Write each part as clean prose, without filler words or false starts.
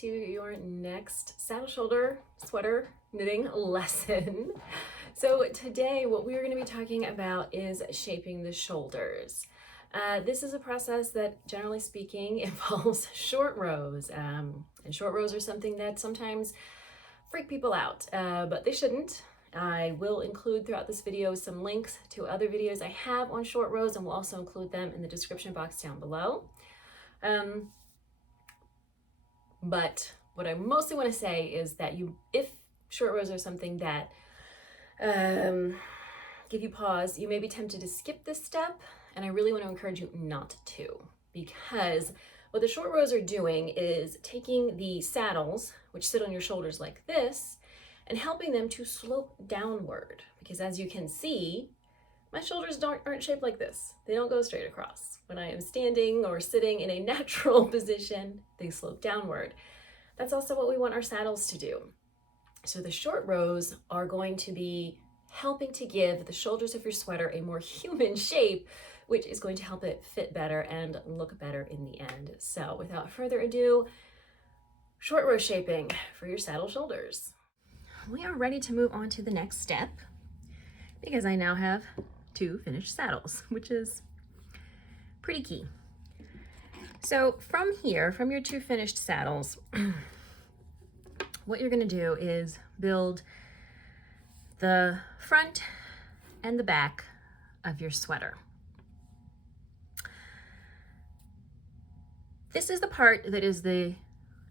to your next saddle shoulder sweater knitting lesson. So today what we're going to be talking about is shaping the shoulders. This is a process that, generally speaking, involves short rows, and short rows are something that sometimes freak people out, but they shouldn't. I will include throughout this video some links to other videos I have on short rows, and we'll also include them in the description box down below. But what I mostly want to say is that if short rows are something that give you pause, you may be tempted to skip this step, and I really want to encourage you not to, because what the short rows are doing is taking the saddles, which sit on your shoulders like this, and helping them to slope downward. Because as you can see, my shoulders aren't shaped like this. They don't go straight across. When I am standing or sitting in a natural position, they slope downward. That's also what we want our saddles to do. So the short rows are going to be helping to give the shoulders of your sweater a more human shape, which is going to help it fit better and look better in the end. So without further ado, short row shaping for your saddle shoulders. We are ready to move on to the next step because I now have 2 finished saddles, which is pretty key. So from here, from your 2 finished saddles, what you're going to do is build the front and the back of your sweater. This is the part that is the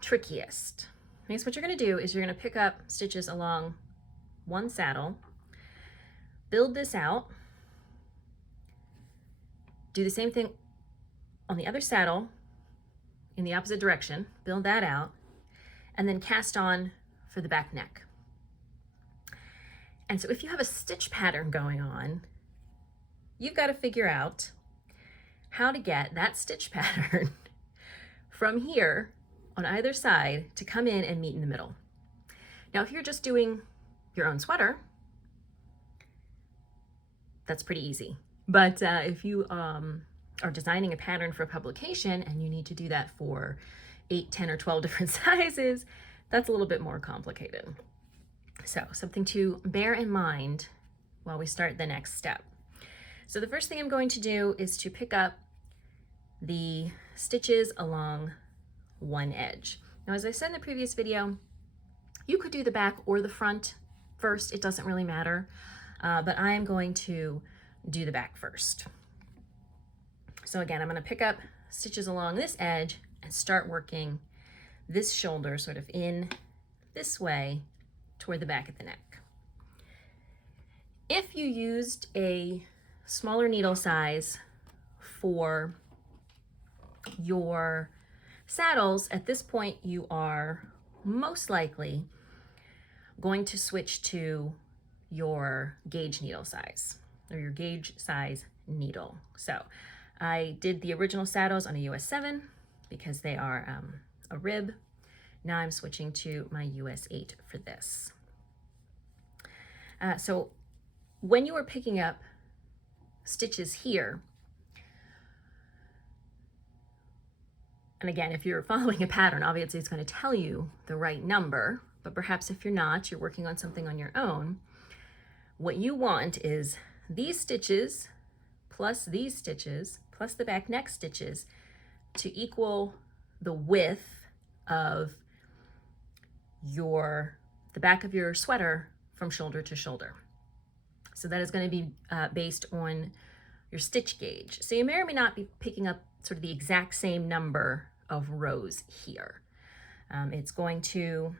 trickiest. Okay, so what you're going to do is you're going to pick up stitches along one saddle, build this out, do the same thing on the other saddle in the opposite direction, build that out, and then cast on for the back neck. And so if you have a stitch pattern going on, you've got to figure out how to get that stitch pattern from here on either side to come in and meet in the middle. Now, if you're just doing your own sweater, that's pretty easy. But if you are designing a pattern for publication and you need to do that for 8, 10, or 12 different sizes, that's a little bit more complicated. So something to bear in mind while we start the next step. So the first thing I'm going to do is to pick up the stitches along one edge. Now, as I said in the previous video, you could do the back or the front first. It doesn't really matter, but I am going to do the back first. So again, I'm going to pick up stitches along this edge and start working this shoulder sort of in this way toward the back of the neck. If you used a smaller needle size for your saddles, at this point you are most likely going to switch to your gauge needle size or your gauge size needle. So I did the original saddles on a US 7 because they are a rib. Now I'm switching to my US 8 for this. So when you are picking up stitches here, and again, if you're following a pattern, obviously it's going to tell you the right number, but perhaps if you're not, you're working on something on your own, what you want is these stitches plus these stitches plus the back neck stitches to equal the width of the back of your sweater from shoulder to shoulder. So that is going to be based on your stitch gauge. So you may or may not be picking up sort of the exact same number of rows here. It's going to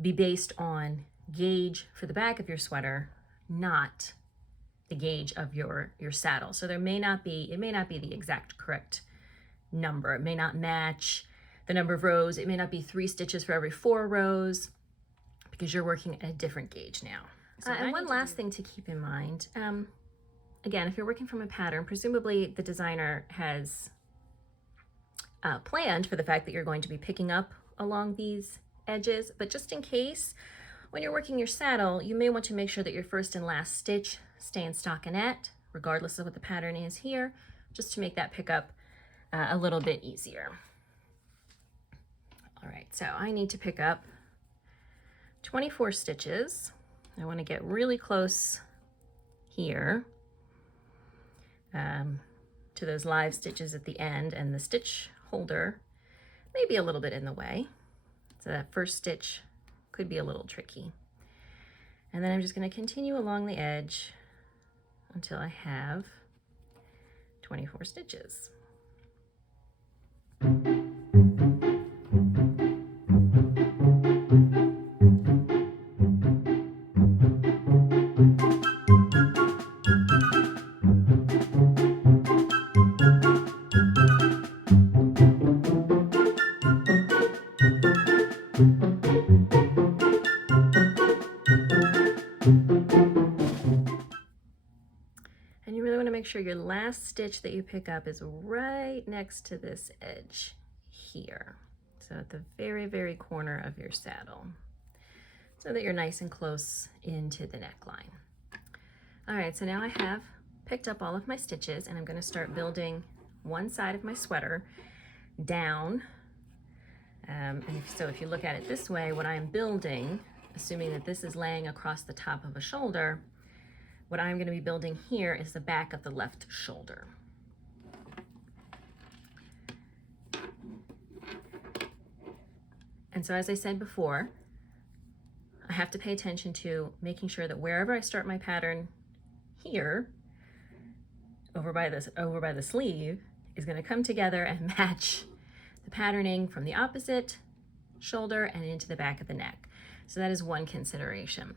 be based on gauge for the back of your sweater, not the gauge of your saddle. So it may not be the exact correct number. It may not match the number of rows. It may not be 3 stitches for every 4 rows because you're working at a different gauge now. So and one last thing to keep in mind, again, if you're working from a pattern, presumably the designer has planned for the fact that you're going to be picking up along these edges, but just in case, when you're working your saddle, you may want to make sure that your first and last stitch stay in stockinette, regardless of what the pattern is here, just to make that pickup a little bit easier. All right, so I need to pick up 24 stitches. I want to get really close here to those live stitches at the end, and the stitch holder may be a little bit in the way. So that first stitch could be a little tricky. And then I'm just going to continue along the edge until I have 24 stitches. And you really want to make sure your last stitch that you pick up is right next to this edge here. So at the very, very corner of your saddle, so that you're nice and close into the neckline. All right, so now I have picked up all of my stitches, and I'm going to start building one side of my sweater down. So if you look at it this way, what I'm building, assuming that this is laying across the top of a shoulder, what I'm going to be building here is the back of the left shoulder. And so as I said before, I have to pay attention to making sure that wherever I start my pattern here, over by the sleeve, is going to come together and match the patterning from the opposite shoulder and into the back of the neck. So that is one consideration.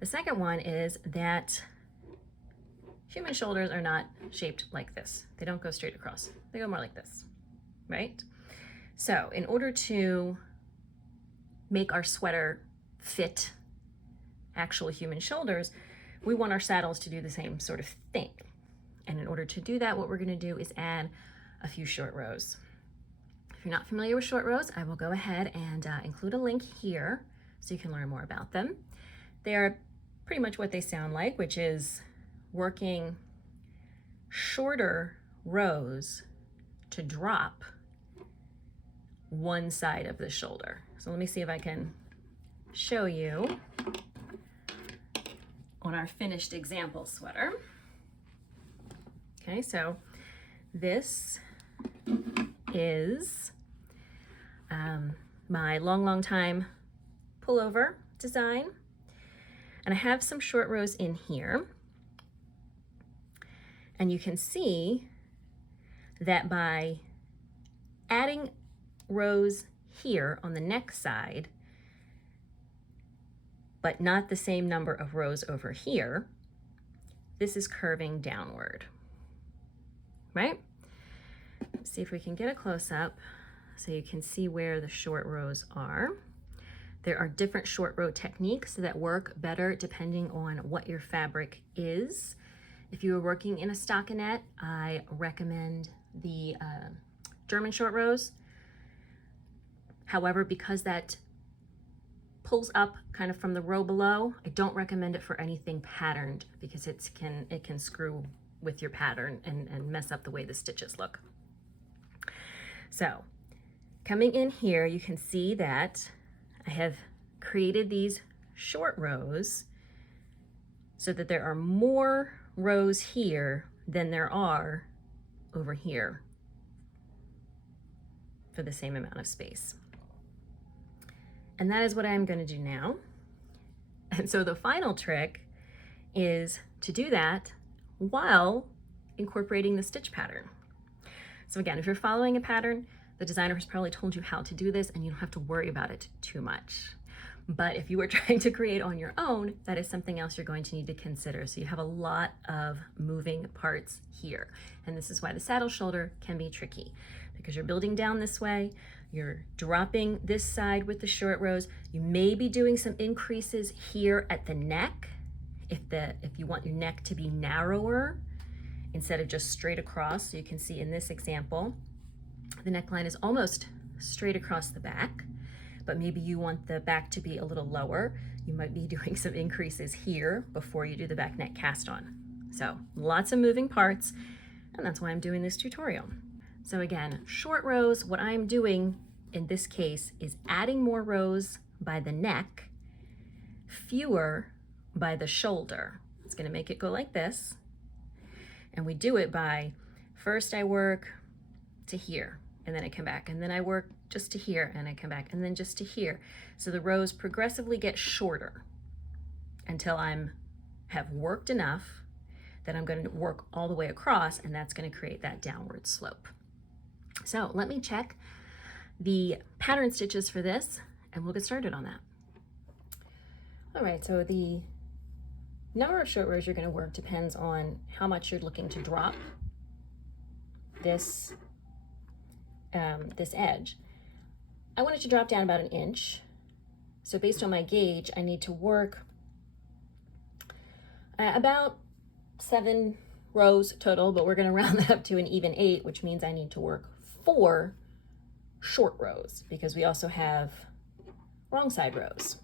The second one is that human shoulders are not shaped like this. They don't go straight across. They go more like this, right? So in order to make our sweater fit actual human shoulders, we want our saddles to do the same sort of thing. And in order to do that, what we're going to do is add a few short rows. If you're not familiar with short rows, I will go ahead and include a link here so you can learn more about them. They are pretty much what they sound like, which is working shorter rows to drop one side of the shoulder. So let me see if I can show you on our finished example sweater. Okay, so this is my long time pullover design, and I have some short rows in here, and you can see that by adding rows here on the neck side, but not the same number of rows over here, this is curving downward, right? Let's see if we can get a close-up so you can see where the short rows are. There are different short row techniques that work better depending on what your fabric is. If you are working in a stockinette, I recommend the German short rows. However, because that pulls up kind of from the row below, I don't recommend it for anything patterned because it can screw with your pattern and mess up the way the stitches look. So coming in here, you can see that I have created these short rows so that there are more rows here than there are over here for the same amount of space. And that is what I'm going to do now. And so the final trick is to do that while incorporating the stitch pattern. So again, if you're following a pattern, the designer has probably told you how to do this and you don't have to worry about it too much. But if you were trying to create on your own, that is something else you're going to need to consider. So you have a lot of moving parts here. And this is why the saddle shoulder can be tricky, because you're building down this way, you're dropping this side with the short rows. You may be doing some increases here at the neck if you want your neck to be narrower instead of just straight across. So you can see in this example, the neckline is almost straight across the back, but maybe you want the back to be a little lower. You might be doing some increases here before you do the back neck cast on. So lots of moving parts, and that's why I'm doing this tutorial. So again, short rows, what I'm doing in this case is adding more rows by the neck, fewer by the shoulder. It's going to make it go like this. And we do it by, first I work to here, and then I come back, and then I work just to here, and I come back, and then just to here. So the rows progressively get shorter until have worked enough that I'm going to work all the way across, and that's going to create that downward slope. So let me check the pattern stitches for this, and we'll get started on that. All right, so the number of short rows you're going to work depends on how much you're looking to drop this edge. I want it to drop down about 1 inch. So based on my gauge, I need to work about 7 rows total, but we're going to round that up to an even 8, which means I need to work 4 short rows because we also have wrong side rows.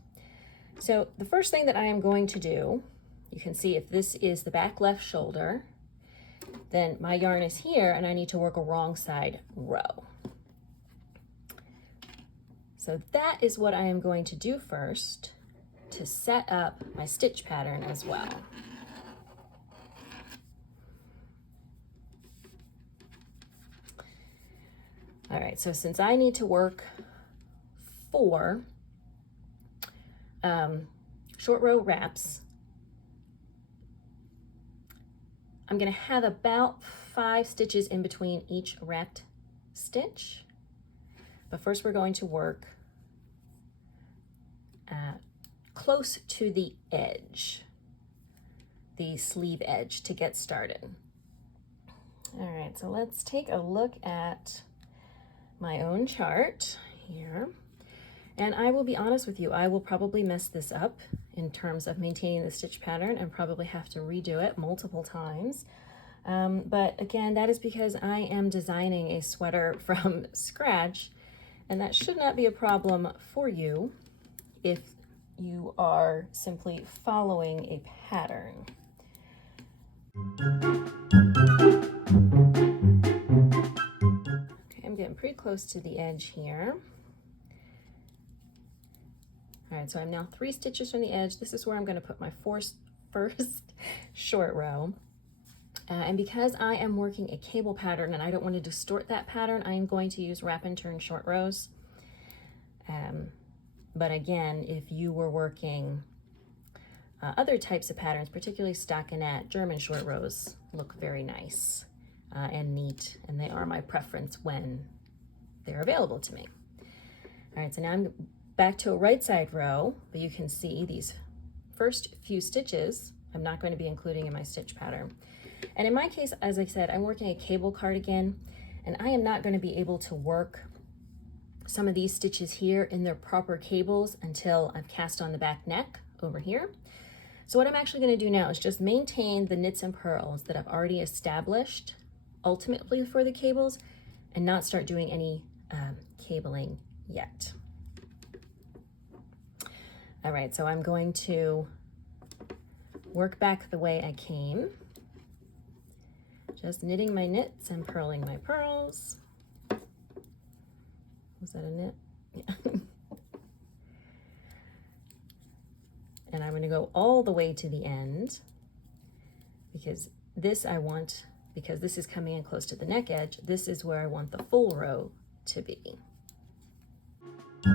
So the first thing that I am going to do, you can see if this is the back left shoulder, then my yarn is here and I need to work a wrong side row. So that is what I am going to do first to set up my stitch pattern as well. All right, so since I need to work 4 short row wraps, I'm going to have about 5 stitches in between each wrapped stitch. But first we're going to work close to the edge, the sleeve edge, to get started. All right, so let's take a look at my own chart here. And I will be honest with you, I will probably mess this up in terms of maintaining the stitch pattern and probably have to redo it multiple times. But again, that is because I am designing a sweater from scratch, and that should not be a problem for you if you are simply following a pattern. Okay, I'm getting pretty close to the edge here. All right, so I'm now 3 stitches from the edge. This is where I'm going to put my first short row. And because I am working a cable pattern and I don't want to distort that pattern, I am going to use wrap and turn short rows. But again, if you were working other types of patterns, particularly stockinette, German short rows look very nice and neat, and they are my preference when they're available to me. All right, so now I'm back to a right side row, but you can see these first few stitches I'm not going to be including in my stitch pattern. And in my case, as I said, I'm working a cable cardigan, and I am not going to be able to work some of these stitches here in their proper cables until I've cast on the back neck over here. So what I'm actually going to do now is just maintain the knits and purls that I've already established ultimately for the cables and not start doing any cabling yet. All right, so I'm going to work back the way I came, just knitting my knits and purling my purls. Was that a knit? Yeah. And I'm going to go all the way to the end because this I want, because this is coming in close to the neck edge, this is where I want the full row to be. So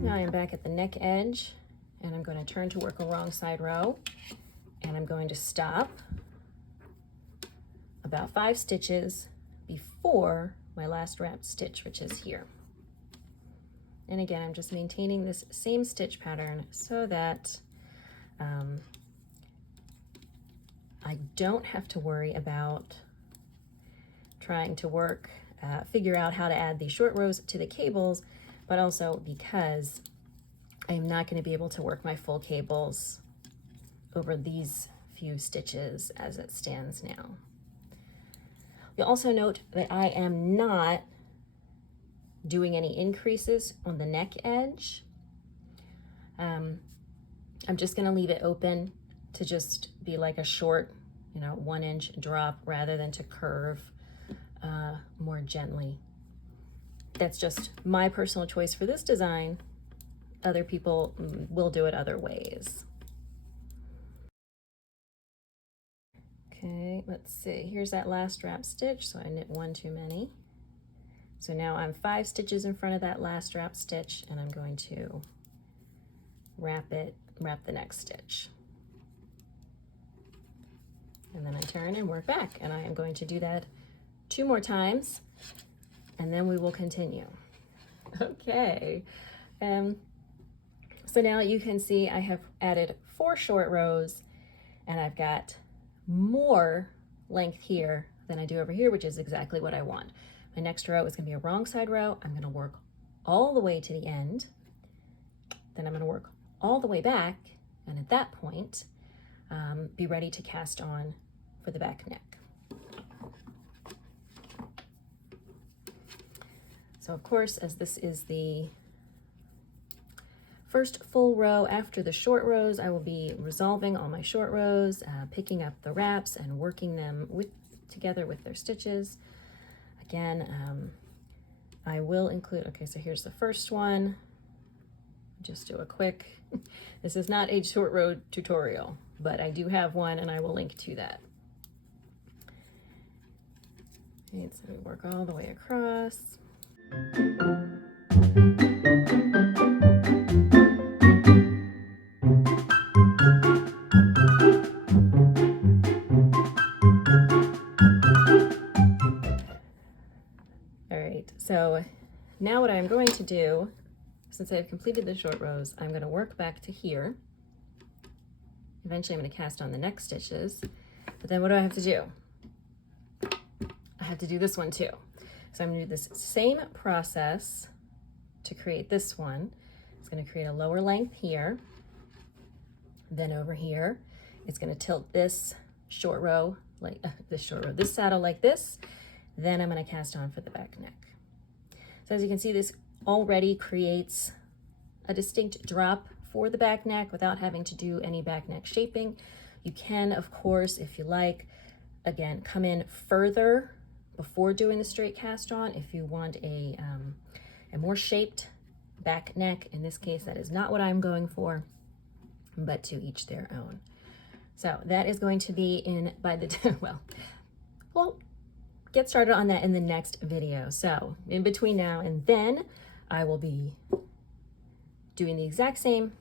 now I'm back at the neck edge and I'm going to turn to work a wrong side row, and I'm going to stop about 5 stitches before my last wrapped stitch, which is here. And again, I'm just maintaining this same stitch pattern so that I don't have to worry about trying to work, figure out how to add these short rows to the cables, but also because I am not going to be able to work my full cables over these few stitches as it stands now. You'll also note that I am not doing any increases on the neck edge. I'm just going to leave it open to just be like a short, 1 inch drop rather than to curve more gently. That's just my personal choice for this design. Other people will do it other ways. Okay, let's see. Here's that last wrap stitch, so I knit one too many. So now I'm 5 stitches in front of that last wrap stitch, and I'm going to wrap the next stitch. And then I turn and work back, and I am going to do that 2 more times, and then we will continue. Okay. So now you can see I have added 4 short rows, and I've got more length here than I do over here, which is exactly what I want. My next row is going to be a wrong side row. I'm going to work all the way to the end. Then I'm going to work all the way back, and at that point, be ready to cast on for the back neck. So of course, as this is the first full row after the short rows, I will be resolving all my short rows, picking up the wraps and working them together with their stitches. Again, I will include, okay, so here's the first one. Just do a quick, this is not a short row tutorial, but I do have one and I will link to that. Okay, so we work all the way across. All right, so now what I'm going to do, since I've completed the short rows, I'm going to work back to here. Eventually I'm going to cast on the next stitches, but then what do I have to do? I have to do this one too. So I'm going to do this same process to create this one. It's going to create a lower length here. Then over here, it's going to tilt this short row, like this saddle like this. Then I'm going to cast on for the back neck. So as you can see, this already creates a distinct drop for the back neck without having to do any back neck shaping. You can, of course, if you like, again, come in further before doing the straight cast on if you want a more shaped back neck. In this case, that is not what I'm going for, but to each their own. So that is going to be in by the, well, get started on that in the next video. So in between now and then, I will be doing the exact same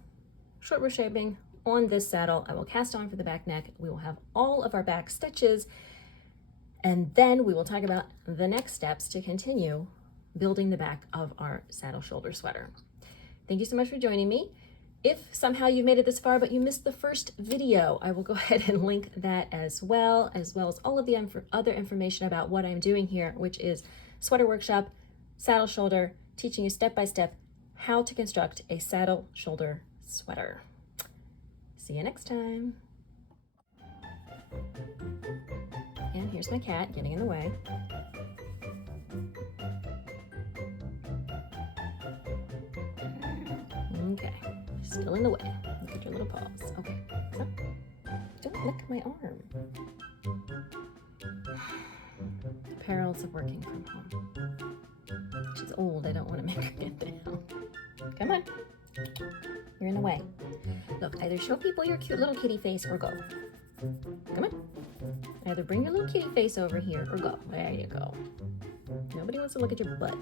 short row shaping on this saddle. I will cast on for the back neck. We will have all of our back stitches, and then we will talk about the next steps to continue building the back of our saddle shoulder sweater. Thank you so much for joining me. If somehow you made it this far but you missed the first video, I will go ahead and link that as well as all of the other information about what I'm doing here, which is sweater workshop, saddle shoulder, teaching you step by step how to construct a saddle shoulder sweater. See you next time. And here's my cat getting in the way. Okay, still in the way. Look at your little paws. Okay, so don't lick my arm. Perils of working from home. She's old, I don't want to make her get down. Come on, you're in the way. Look, either show people your cute little kitty face or go. Come on. Either bring your little kitty face over here or go. There you go. Nobody wants to look at your butt.